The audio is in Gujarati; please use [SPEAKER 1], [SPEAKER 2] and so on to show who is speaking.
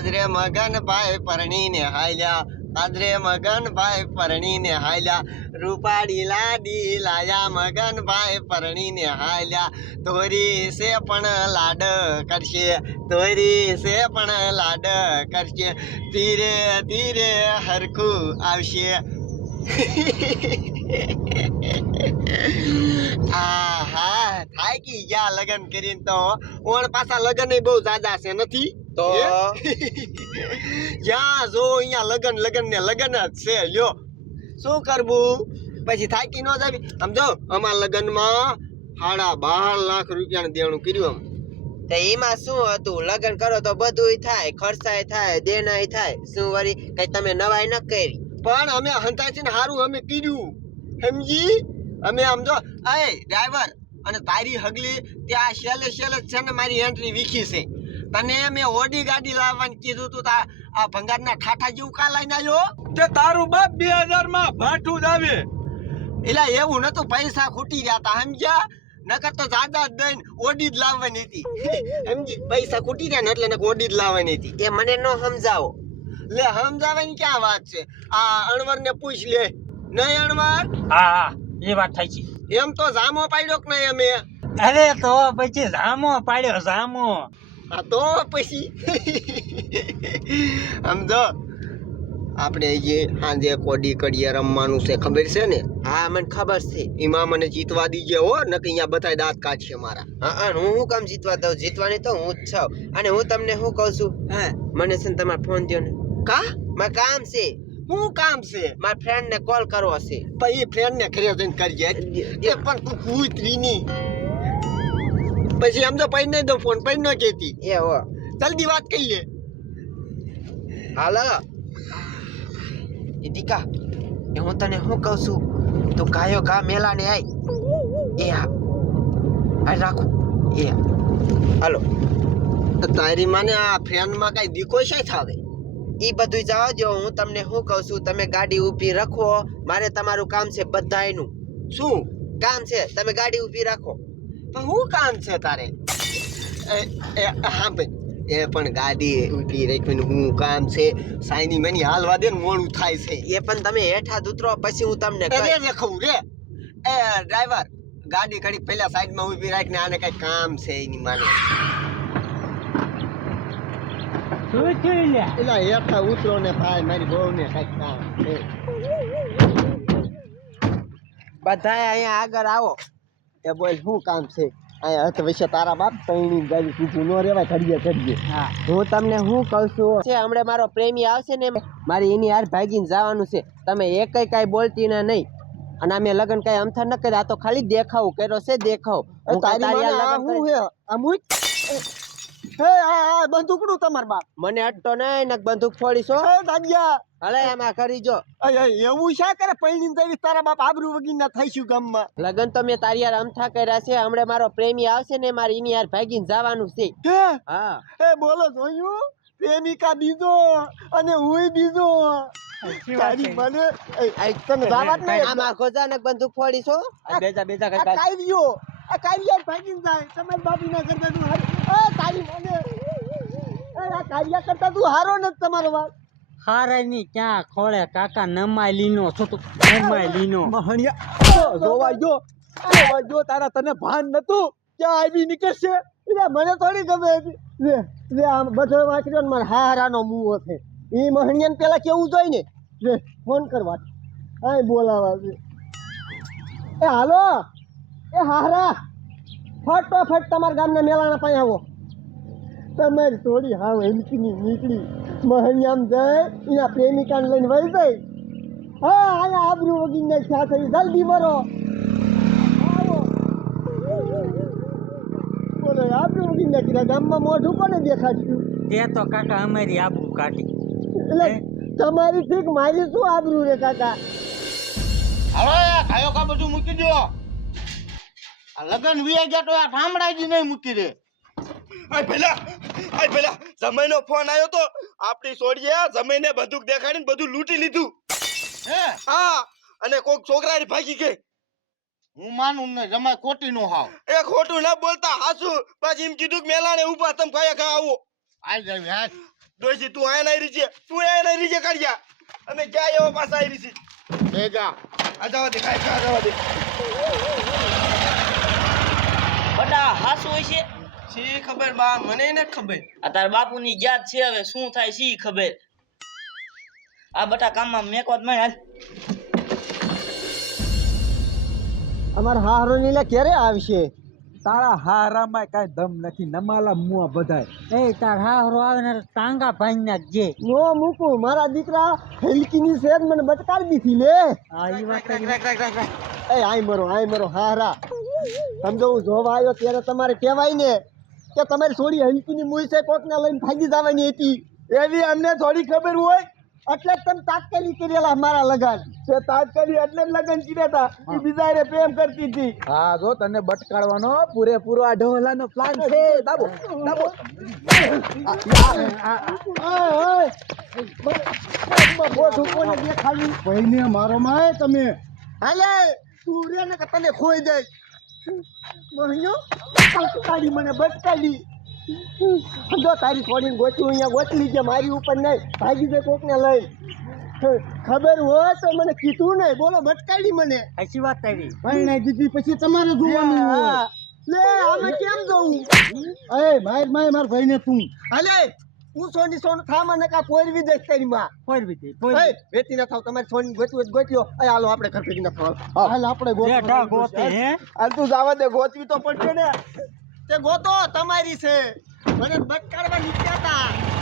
[SPEAKER 1] હાજરે મગન ભાઈ પરણીને હાલ્યા આદરે મગન ભાઈ પરણીને હાલ્યા રૂપાડી લાડી લાયા મગન ભાઈ પરણીને હાલ્યા તોરી સે પણ લાડ કરશે તોરી સે પણ લાડ કરશે ધીરે ધીરે હરખું આવશે આહા થાકી ગયા લગ્ન કરીને તો ઓણ પાછા લગ્ન બહુ જાજા છે નથી
[SPEAKER 2] તો?
[SPEAKER 1] જ્યાં જો અહીંયા લગન લગન ને લગન જ છે લ્યો. શું કરવું? પછી થાકી ન જાવી. સમજો અમારા લગનમાં સાડા બાર લાખ રૂપિયાનું દેણું કર્યું આમ
[SPEAKER 2] તો એમાં શું હતું? લગ્ન કરો તો બધુંય થાય ખર્ચાય થાય દેનાય થાય. શું વરી કઈ તમે નવાઈ ન કરી.
[SPEAKER 1] પણ અમે હંતા છે ને સારું અમે કર્યું. સમજી? અમે આમ જો અય ડ્રાઈવર અને તારી હગલી ત્યાં શેલે શેલે છે ને મારી એન્ટ્રી વીખી છે. તને મેં ઓડી ગાડી લાવવાનું કીધું તું તા આ ભંગારના ઠાઠા જેવું કા લઈને આવ્યો?
[SPEAKER 3] તે તારું બાપ બે હજારમાં ભાઠું જ આવે.
[SPEAKER 1] એલા એવું નતું પૈસા ખૂટી ગયા તા સમજ્યા? નકર તો જાદા જ દઈને ઓડી જ લાવવાની હતી. સમજી? પૈસા ખૂટી ગયા ને એટલે ઓડી જ લાવવાની હતી.
[SPEAKER 2] એ મને ન સમજાવો.
[SPEAKER 1] લે સમજાવવાની ક્યાં વાત છે? આ અણવર ને પૂછ લે. નહીં અણવર?
[SPEAKER 3] હા હા એ વાત થાય છે.
[SPEAKER 1] એમ તો જામો પાડ્યો કે નહીં અમે?
[SPEAKER 3] અરે તો પછી જામો પાડ્યો જામો
[SPEAKER 1] આ તો પછી. સમજો આપણે જે સાંજે કોડી કડીએ રમવાનું છે ખબર છે ને?
[SPEAKER 2] હા મને ખબર છે.
[SPEAKER 1] એમાં મને જીતવા દીજે હો નકર અહીંયા બધા દાંત કાઢશે મારા.
[SPEAKER 2] હા હા હું શું કામ જીતવા દઉં? જીતવાની તો હું જ છું. અને હું તમને શું કહું છું?
[SPEAKER 1] હા.
[SPEAKER 2] મને છે ને તમારો ફોન દ્યો ને.
[SPEAKER 1] કા?
[SPEAKER 2] મારે કામ છે.
[SPEAKER 1] હું કામ છે?
[SPEAKER 2] મારા ફ્રેન્ડ ને કોલ કરવો છે.
[SPEAKER 1] પછી ફ્રેન્ડ ને ઘરે જઈને કરજે પણ તું કૂતરી ની પછી આમ તો પૈન નહીં દો ફોન પૈન ન કેતી
[SPEAKER 2] એ હો.
[SPEAKER 1] જલ્દી વાત કરી લે.
[SPEAKER 2] હાલો. એ દીકા એ હું તને શું કહું છું? તું ગાયો ગા મેલા ને આય. એ હા આ રાખું. એ. હાલો.
[SPEAKER 1] તારી માને આ ફ્રેન્ડમાં કઈ દીકો છે થાવે?
[SPEAKER 2] એ બધું જવા દો હું તમને શું કહું છું? તમે ગાડી ઊભી રાખો. મારે તમારું કામ છે બધાયનું.
[SPEAKER 1] શું?
[SPEAKER 2] કામ છે. તમે ગાડી ઊભી રાખો.
[SPEAKER 1] શું કામ છે તારે? એ એ હા ભાઈ. એ પણ ગાડી ઊભી રાખીને હું કામ છે. સાઈની મની હાલવા દે ને મોડું થાય છે.
[SPEAKER 2] એ પણ તમે હેઠા ઉતરો પછી હું તમને
[SPEAKER 1] રે ખવું રે. એ ડ્રાઈવર ગાડી ઘડી પહેલા સાઈડમાં ઊભી રાખીને આને કઈ કામ છે એની માને.
[SPEAKER 3] શું થયું
[SPEAKER 1] એલા હેઠા ઉતરો ને ભાઈ મારી બહુ ને કંઈક કામ છે.
[SPEAKER 2] બધાય અહીંયા આગળ આવો.
[SPEAKER 1] એ બોલ શું કામ છે? અહીંયા હત વિશે તારા બાપ તૈણી ગાડી કીધું ન રેવાય ઘડીએ ઘડીએ.
[SPEAKER 3] હું.
[SPEAKER 2] તમને શું કહું છું? છે હમણાં મારો પ્રેમી આવશે ને મારી એની હાર ભાગીને જવાનું છે. તમે એક કાંઈ બોલતી ને નહીં. અને અમે લગ્ન કાંઈ અમથા ન કર્યા આ તો ખાલી દેખાવ કર્યો છે દેખાવ.
[SPEAKER 1] તારી આ
[SPEAKER 2] લગ્ન
[SPEAKER 1] હે આ હે આ આ બંદૂકડું તમાર બાપ.
[SPEAKER 2] મને અટતો નહીં નક બંદૂક ફોડીશો.
[SPEAKER 1] હે દાદિયા
[SPEAKER 2] અલે એમાં કરી જો.
[SPEAKER 1] અય એવું શા કરે? પૈણી દેવી તારા બાપ આબરૂ વગીના થઈશું ગામમાં.
[SPEAKER 2] લગન તો મેં તારી યાર અમથા કર્યા છે હમણે મારો પ્રેમી આવશે ને મારી એની યાર ભાગીને જવાનું છે.
[SPEAKER 1] હે?
[SPEAKER 2] હા.
[SPEAKER 1] એ બોલો જોયું? પ્રેમિકા બીજો અને હુંય બીજો. તારી મને તને દાવાત નહીં
[SPEAKER 2] આમાં ખોજાનક બંદૂક ફોડીશો?
[SPEAKER 3] બેજા બેજા
[SPEAKER 1] આ કાયરીઓ આ ભાગીને જાય. તમે બાપી ના કરતા તું હારો. એ તારી મને. આ કાયરિયા કરતા તું હારો ન તમારો વાત
[SPEAKER 3] હારાની ક્યાં ખોળે? કાકા નમાઈ લીનો છો તું નમાઈ લીનો.
[SPEAKER 1] મહણિયા જોવા જો જોવા જો તારા તને ભાન નતું. ક્યાં આવી નીકળશે? એટલે મને થોડી ગમે હતી. લે લે આમ બધો વાંચર્યો ને મારા હારાનો મુવો છે એ મહણિયાને પેલા કેવું જોઈ ને લે ફોન કરવા આય બોલાવા છે એ હાલો. એ હારા. ફટાફટ તમારા ગામના મેળાના પાસે આવો. તમારી થોડી હાવ હિલકીની નીકળી. મહણિયામ જાય અહીંયા પ્રેમિકાને લઈને વહી જાય. હા આયા આબરૂ વગીને થયા થઈ જલ્દી મરો. આવો. બોલો આબરૂ વગીને કર્યા ગામમાં મોઢું કોને દેખાડ્યું?
[SPEAKER 3] તે તો કાકા અમારી આબરું કાઢી.
[SPEAKER 1] એટલે તમારી ઠીક મારી શું આબરૂ રે કાકા?
[SPEAKER 4] હવે ખાયો કા બધું મૂકી દો લગન વી ગયા તો આ ઠામડાજી નહીં મૂકી દે.
[SPEAKER 5] આય પેલા આય પેલા સમયનો ફોન આવ્યો તો આપણી છોડીએ સમયને બધું દેખાડીને બધું લૂંટી લીધું.
[SPEAKER 4] હે?
[SPEAKER 5] હા અને કોક છોકરા ભાગી ગઈ.
[SPEAKER 4] હું માનું ને જમાય ખોટી નો હાવ.
[SPEAKER 5] એ ખોટું ના બોલતા હાસુ પાછી એમ કીધું કે મેલાને ઊભા તમ કયા કા આવો.
[SPEAKER 4] આઈ જાય હાથ
[SPEAKER 5] ડોશી તું આયા નાઈ રીજે તું આયા નાઈ રીજે કાઢ્યા અમે ક્યાં એવા પાછા આવી રીસી
[SPEAKER 4] ભેગા.
[SPEAKER 5] આ જવા દે કાંઈ જવા દે.
[SPEAKER 6] બટા હાસુ હોય છે?
[SPEAKER 2] શી ખબર બા? મને ન ખબર.
[SPEAKER 6] આ તારા બાપુની જાત છે હવે શું થાય સી ખબર? આ બટા કામમાં મેકવાતમાં હાલ.
[SPEAKER 1] અમાર હારો નીલા ક્યારે આવશે?
[SPEAKER 3] તારા હારામાં કાંઈ દમ નથી નમાલા મુઆ બધાય. એ તાર હારો આવે ને ટાંગા ભાઈ નાખજે.
[SPEAKER 1] નો મૂકું મારા દીકરા હેલકીની શેર મને બટકાડી દીધી લે.
[SPEAKER 3] હા ઈ વાત.
[SPEAKER 1] એ આય મરો આય મરો હારા સમજો હું જોવા આવ્યો ત્યારે તમારે કહેવાય ને કે તમારી થોડી હલકીની મૂળ છે કોકને લઈને ભાગી જવાની હતી એવી અમને થોડી ખબર હોય એટલે જ તમે તાત્કાલિક કરેલા મારા લગન તે તાત્કાલિક એટલે જ લગન કર્યા હતા એ બીજા પ્રેમ કરતી હતી
[SPEAKER 3] હા જો તને બટકાડવાનો પૂરેપૂરો આ ઢોલાનો પ્લાન છે દાબો દાબો
[SPEAKER 1] ભાઈને મારો માય તમે હાલે તું રે ને તને ખોઈ જાય મહિનો બટકાડી મને બટકાડી. જો તારી છોડીને ગોચું અહીંયા ગોચલી છે મારી ઉપર નહીં ભાગી જાય કોકને લઈ. ખબર હોય તો મને કીધું નહીં. બોલો બટકાડી મને.
[SPEAKER 3] સાચી વાત તારી.
[SPEAKER 1] પરણાઈ દીધી પછી તમારે જોવાનું હોય. લે આમાં કેમ જવું? એ માર માર માર ભાઈને તું. હાલે. હું સોની સોનું થામાં કા પોરવી દે તારી માં.
[SPEAKER 3] કોઈ બી
[SPEAKER 1] એ વેતી ના થાવ તમારી સોની ગોતવી ગોત્યો એ હાલો આપણે ઘર ભેગી ના થાવ હાલ. આપણે
[SPEAKER 3] બેઠા ગોતે હે?
[SPEAKER 1] અલ તું જાવા દે ગોતવી તો પડશે ને. તે ગોતો તમારી છે. મને બટકાડવા નીકળ્યા હતા